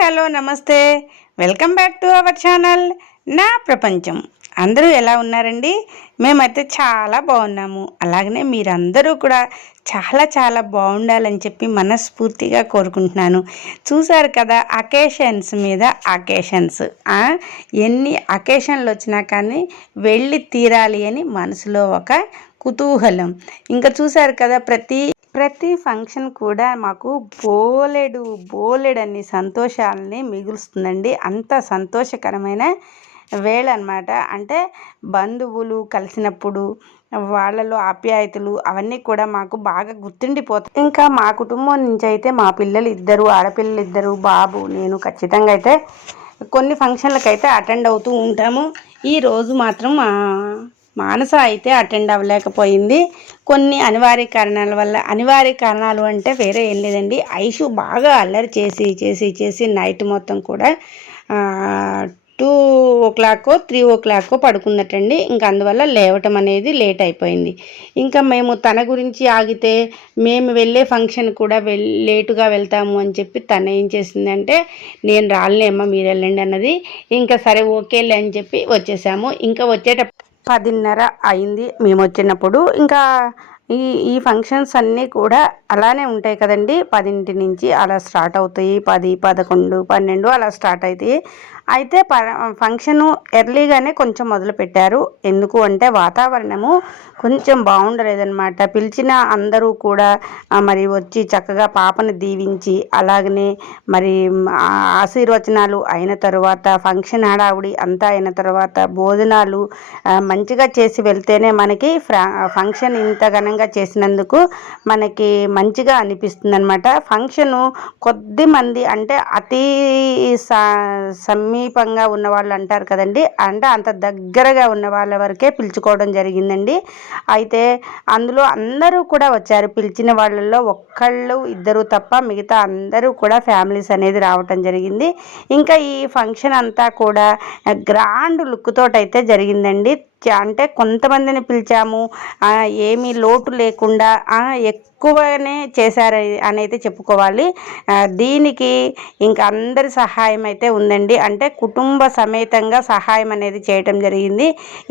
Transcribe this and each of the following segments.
Hello నమస్తే. Welcome back to our channel. నా ప్రపంచం. అందరూ ఎలా ఉన్నారండి? మేమైతే చాలా బాగున్నాము. అలాగనే మీరందరూ కూడా చాలా చాలా బాగుండాలని చెప్పి మనస్ఫూర్తిగా కోరుకుంటున్నాను. చూసారు కదా అకేషన్స్ మీద అకేషన్స్. ఎన్ని అకేషన్లు వచ్చినా కానీ వెళ్ళి తీరాలి అని మనసులో ఒక కుతూహలం. ఇంకా చూసారు కదా ప్రతి ప్రతి ఫంక్షన్ కూడా మాకు బోలెడు బోలెడన్ని సంతోషాలని మిగులుస్తుందండి. అంత సంతోషకరమైన వేళ అనమాట అంటే బంధువులు కలిసినప్పుడు వాళ్ళలో ఆప్యాయతలు అవన్నీ కూడా మాకు బాగా గుర్తుండిపోతాయి. ఇంకా మా కుటుంబం నుంచి అయితే మా పిల్లలు ఇద్దరు ఆడపిల్లలు ఇద్దరు బాబు నేను ఖచ్చితంగా అయితే కొన్ని ఫంక్షన్లకు అయితే అటెండ్ అవుతూ ఉంటాము. ఈరోజు మాత్రం మానస అయితే అటెండ్ అవ్వలేకపోయింది. కొన్ని అనివార్య కారణాల వల్ల అనివార్య కారణాలు అంటే వేరే ఏం లేదండి. ఐషు బాగా అల్లరి చేసి చేసి చేసి నైట్ మొత్తం కూడా two o'clock three o'clock పడుకుందటండి ఇంకా అందువల్ల లేవటం అనేది లేట్ అయిపోయింది. ఇంకా మేము తన గురించి ఆగితే మేము వెళ్ళే ఫంక్షన్ కూడా వెల్ లేటుగా వెళ్తాము అని చెప్పి తన ఏం చేసిందంటే నేను రాలేమ్మా మీరు వెళ్ళండి అన్నది. ఇంకా సరే ఓకేలే అని చెప్పి వచ్చేసాము. ఇంకా వచ్చేటప్పుడు పదిన్నర అయింది మేము వచ్చినప్పుడు. ఇంకా ఈ ఈ ఫంక్షన్స్ అన్నీ కూడా అలానే ఉంటాయి కదండి. పదింటి నుంచి అలా స్టార్ట్ అవుతాయి. పది పదకొండు పన్నెండు అలా స్టార్ట్ అవుతాయి. అయితే ప ఫంక్షను ఎర్లీగానే కొంచెం మొదలుపెట్టారు. ఎందుకు అంటే వాతావరణము కొంచెం బాగుండలేదన్నమాట. పిలిచిన అందరూ కూడా మరి వచ్చి చక్కగా పాపను దీవించి అలాగనే మరి ఆశీర్వచనాలు అయిన తర్వాత ఫంక్షన్ హడావుడి అంతా అయిన తర్వాత భోజనాలు మంచిగా చేసి వెళ్తేనే మనకి ఫంక్షన్ ఇంత ఘనంగా చేసినందుకు మనకి మంచిగా అనిపిస్తుంది అనమాట ఫంక్షను కొద్ది మంది అంటే అతి సమ్మి సమీపంగా ఉన్న వాళ్ళు అంటారు కదండి. అంటే అంత దగ్గరగా ఉన్న వాళ్ళ వరకే పిలుచుకోవడం జరిగిందండి. అయితే అందులో అందరూ కూడా వచ్చారు. పిలిచిన వాళ్ళల్లో ఒక్కళ్ళు ఇద్దరు తప్ప మిగతా అందరూ కూడా ఫ్యామిలీస్ అనేది రావటం జరిగింది. ఇంకా ఈ ఫంక్షన్ అంతా కూడా గ్రాండ్ లుక్తోటైతే జరిగిందండి. అంటే కొంతమందిని పిలిచాము. ఏమీ లోటు లేకుండా ఎక్కువనే చేశారు అనేది అయితే చెప్పుకోవాలి దీనికి ఇంకా అందరి సహాయం అయితే ఉందండి. అంటే కుటుంబ సమేతంగా సహాయం అనేది చేయటం జరిగింది.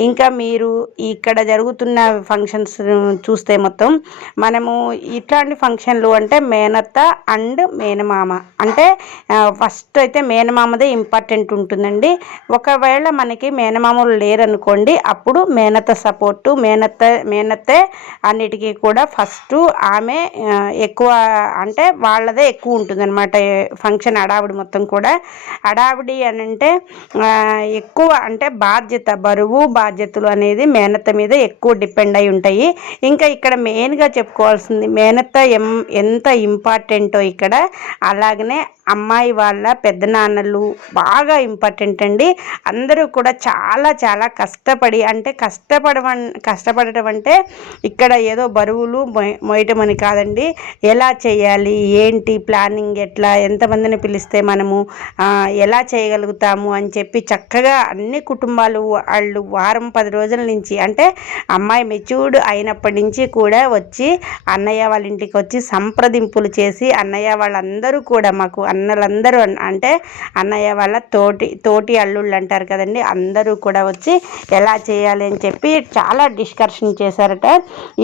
ఇంకా మీరు ఇక్కడ జరుగుతున్న ఫంక్షన్స్ చూస్తే మొత్తం మనము ఇట్లాంటి ఫంక్షన్లు అంటే మేనత్త అండ్ మేనమామ. అంటే ఫస్ట్ అయితే మేనమామదే ఇంపార్టెంట్ ఉంటుందండి. ఒకవేళ మనకి మేనమామలు లేరనుకోండి అప్పుడు మేనత్త సపోర్టు మేనత్త మేనత్తే అన్నిటికీ కూడా ఫస్ట్ ఆమె ఎక్కువ అంటే వాళ్ళదే ఎక్కువ ఉంటుంది అనమాట ఫంక్షన్ అడావిడి మొత్తం కూడా. అడావిడి అని అంటే ఎక్కువ అంటే బాధ్యత బరువు బాధ్యతలు అనేది మేనత్త మీద ఎక్కువ డిపెండ్ అయి ఉంటాయి. ఇంకా ఇక్కడ మెయిన్గా చెప్పుకోవాల్సింది మేనత్త ఎం ఎంత ఇంపార్టెంటో ఇక్కడ. అలాగనే అమ్మాయి వాళ్ళ పెద్దనాన్నలు బాగా ఇంపార్టెంట్ అండి. అందరూ కూడా చాలా చాలా కష్టపడి అంటే కష్టపడవ కష్టపడటం అంటే ఇక్కడ ఏదో బరువులు మొయటమని కాదండి. ఎలా చేయాలి? ఏంటి? ప్లానింగ్ ఎట్లా? ఎంతమందిని పిలిస్తే మనము ఎలా చేయగలుగుతాము? అని చెప్పి చక్కగా అన్ని కుటుంబాలు వాళ్ళు వారం పది రోజుల నుంచి అంటే అమ్మాయి మెచ్యూర్డ్ అయినప్పటి నుంచి కూడా వచ్చి అన్నయ్య వాళ్ళ ఇంటికి వచ్చి సంప్రదింపులు చేసి అన్నయ్య వాళ్ళందరూ కూడా మాకు అన్నలందరూ అంటే అన్నయ్య వాళ్ళ తోటి తోటి అల్లుళ్ళు అంటారు కదండి. అందరూ కూడా వచ్చి ఎలా చేయాలి అని చెప్పి చాలా డిస్కషన్ చేశారట.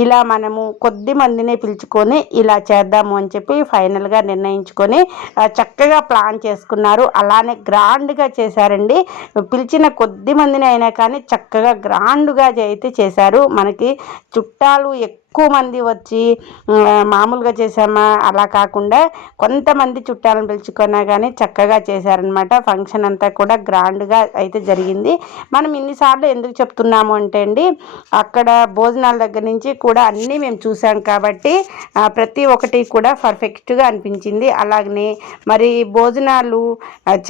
ఇలా మనము కొద్ది మందిని పిలుచుకొని ఇలా చేద్దాము అని చెప్పి ఫైనల్గా నిర్ణయించుకొని చక్కగా ప్లాన్ చేసుకున్నారు. అలానే గ్రాండ్గా చేశారండి. పిలిచిన కొద్ది మందిని అయినా కానీ చక్కగా గ్రాండ్గా అయితే చేశారు. మనకి చుట్టాలు ఎక్కువ ఎక్కువ మంది వచ్చి మామూలుగా చేసామా అలా కాకుండా కొంతమంది చుట్టాలను పిలుచుకున్నా కానీ చక్కగా చేశారనమాట ఫంక్షన్ అంతా కూడా గ్రాండ్గా అయితే జరిగింది. మనం ఇన్నిసార్లు ఎందుకు చెప్తున్నాము అంటే అండి అక్కడ భోజనాల దగ్గర నుంచి కూడా అన్నీ మేము చూసాం కాబట్టి ప్రతి ఒక్కటి కూడా పర్ఫెక్ట్గా అనిపించింది. అలాగనే మరి భోజనాలు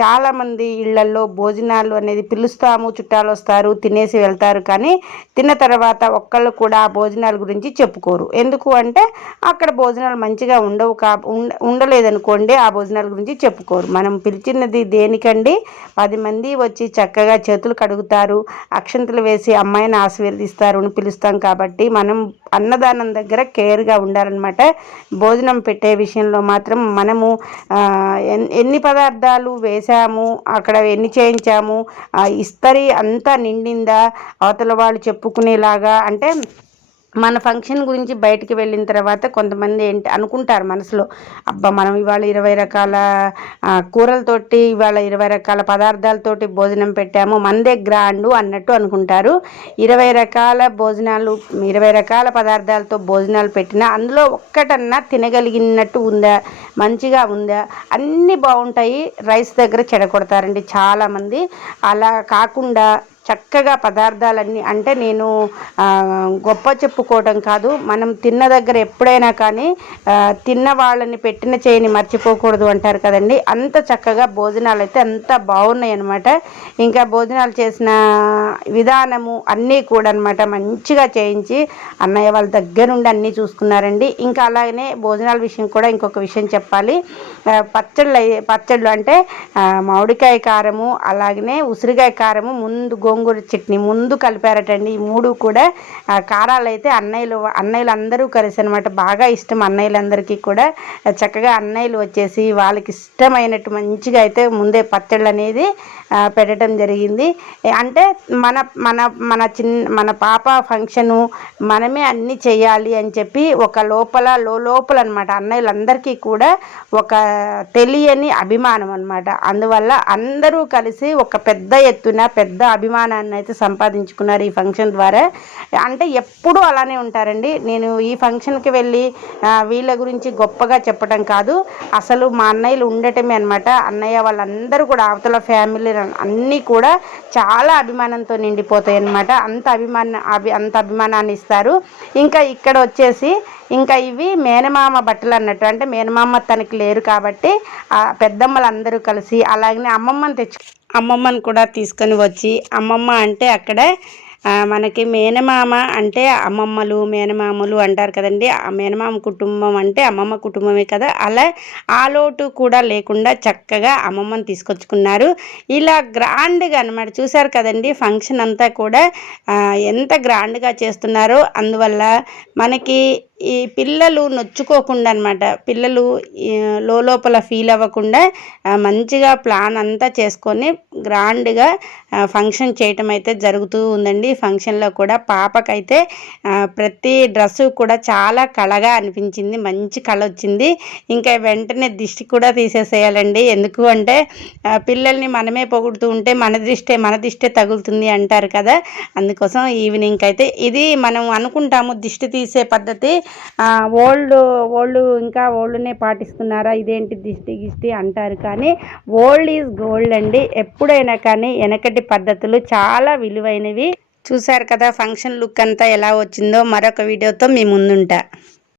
చాలామంది ఇళ్ళలో భోజనాలు అనేది పిలుస్తాము చుట్టాలు వస్తారు తినేసి వెళ్తారు కానీ తిన్న తర్వాత ఒక్కళ్ళు కూడా ఆ భోజనాల గురించి చెప్పు చెప్పుకోరు. ఎందుకు అంటే అక్కడ భోజనాలు మంచిగా ఉండవు కా ఉండలేదనుకోండి ఆ భోజనాల గురించి చెప్పుకోరు. మనం పిలిచినది దేనికండి? పది మంది వచ్చి చక్కగా చేతులు కడుగుతారు అక్షంతలు వేసి అమ్మాయిని ఆశీర్వదిస్తారు అని పిలుస్తాం కాబట్టి మనం అన్నదానం దగ్గర కేర్గా ఉండాలన్నమాట. భోజనం పెట్టే విషయంలో మాత్రం మనము ఎన్ని పదార్థాలు వేసాము అక్కడ ఎన్ని చేయించాము ఇస్తరి అంతా నిండిందా అవతల వాళ్ళు చెప్పుకునేలాగా అంటే మన ఫంక్షన్ గురించి బయటికి వెళ్ళిన తర్వాత కొంతమంది ఏంటి అనుకుంటారు మనసులో అబ్బా మనం ఇవాళ ఇరవై రకాల కూరలతోటి ఇవాళ ఇరవై రకాల పదార్థాలతోటి భోజనం పెట్టాము మందే గ్రాండు అన్నట్టు అనుకుంటారు. ఇరవై రకాల భోజనాలు ఇరవై రకాల పదార్థాలతో భోజనాలు పెట్టినా అందులో ఒక్కటన్నా తినగలిగినట్టు ఉందా మంచిగా ఉందా? అన్నీ బాగుంటాయి. రైస్ దగ్గర చెడగొడతారండి చాలామంది. అలా కాకుండా చక్కగా పదార్థాలన్నీ అంటే నేను గొప్ప చెప్పుకోవడం కాదు. మనం తిన్న దగ్గర ఎప్పుడైనా కానీ తిన్న వాళ్ళని పెట్టిన చేయని మర్చిపోకూడదు అంటారు కదండి. అంత చక్కగా భోజనాలు అయితే అంత బాగున్నాయి అనమాట ఇంకా భోజనాలు చేసిన విధానము అన్నీ కూడా అనమాట మంచిగా చేయించి అన్నయ్య వాళ్ళ దగ్గర నుండి అన్నీ చూసుకున్నారండి. ఇంకా అలాగనే భోజనాల విషయం కూడా ఇంకొక విషయం చెప్పాలి. పచ్చళ్ళు పచ్చళ్ళు అంటే మామిడికాయ కారము అలాగనే ఉసిరికాయ కారము ముందు గో గోంగూర చట్నీ ముందు కలిపారటండి. ఈ మూడు కూడా కారాలు అయితే అన్నయ్యలు అన్నయ్యలు అందరూ కలిసి అనమాట బాగా ఇష్టం అన్నయ్యలందరికీ కూడా. చక్కగా అన్నయ్యలు వచ్చేసి వాళ్ళకి ఇష్టమైనట్టు మంచిగా అయితే ముందే పచ్చళ్ళు అనేది పెట్టడం జరిగింది. అంటే మన మన మన చిన్న మన పాప ఫంక్షను మనమే అన్నీ చేయాలి అని చెప్పి ఒక లోపల లోపల అనమాట అన్నయ్యలందరికీ కూడా ఒక తెలియని అభిమానం అనమాట అందువల్ల అందరూ కలిసి ఒక పెద్ద ఎత్తున పెద్ద అభిమానం అభిమానాన్ని అయితే సంపాదించుకున్నారు ఈ ఫంక్షన్ ద్వారా. అంటే ఎప్పుడూ అలానే ఉంటారండి. నేను ఈ ఫంక్షన్కి వెళ్ళి వీళ్ళ గురించి గొప్పగా చెప్పడం కాదు. అసలు మా అన్నయ్యలు ఉండటమే అనమాట అన్నయ్య వాళ్ళందరూ కూడా అవతల ఫ్యామిలీ అన్నీ కూడా చాలా అభిమానంతో నిండిపోతాయి అన్నమాట. అంత అభిమాన అభి అంత అభిమానాన్ని ఇస్తారు. ఇంకా ఇక్కడ వచ్చేసి ఇంకా ఇవి మేనమామ బట్టలు అన్నట్టు. అంటే మేనమామ తనకి లేరు కాబట్టి పెద్దమ్మలందరూ కలిసి అలాగనే అమ్మమ్మని తెచ్చు అమ్మమ్మని కూడా తీసుకొని వచ్చి అమ్మమ్మ అంటే అక్కడ మనకి మేనమామ అంటే అమ్మమ్మలు మేనమామలు అంటారు కదండి. ఆ మేనమామ కుటుంబం అంటే అమ్మమ్మ కుటుంబమే కదా. అలా ఆ లోటు కూడా లేకుండా చక్కగా అమ్మమ్మని తీసుకొచ్చుకున్నారు. ఇలా గ్రాండ్గా అనమాట చూసారు కదండి ఫంక్షన్ అంతా కూడా ఎంత గ్రాండ్గా చేస్తున్నారో. అందువల్ల మనకి ఈ పిల్లలు నొచ్చుకోకుండా అనమాట పిల్లలు లోపల ఫీల్ అవ్వకుండా మంచిగా ప్లాన్ అంతా చేసుకొని గ్రాండ్గా ఫంక్షన్ చేయటం అయితే జరుగుతూ ఉందండి. ఫంక్షన్లో కూడా పాపకైతే ప్రతి డ్రెస్సు కూడా చాలా కళగా అనిపించింది. మంచి కళ వచ్చింది. ఇంకా వెంటనే దిష్టి కూడా తీసేసేయాలండి. ఎందుకు అంటే పిల్లల్ని మనమే పొగుడుతూ ఉంటే మన దిష్టే మన దిష్టే తగులుతుంది అంటారు కదా. అందుకోసం ఈవినింగ్ అయితే ఇది మనం అనుకుంటాము దిష్టి తీసే పద్ధతి ఓల్డ్ ఓల్డ్ ఇంకా ఓల్డ్నే పాటిస్తున్నారా? ఇదేంటి దిష్టి గిష్టి అంటారు. కానీ ఓల్డ్ ఈజ్ గోల్డ్ అండి. ఎప్పుడైనా కానీ వెనకటి పద్ధతులు చాలా విలువైనవి. చూశారు కదా ఫంక్షన్ లుక్ అంతా ఎలా వచ్చిందో? మరొక వీడియోతో మీ ముందుంటా.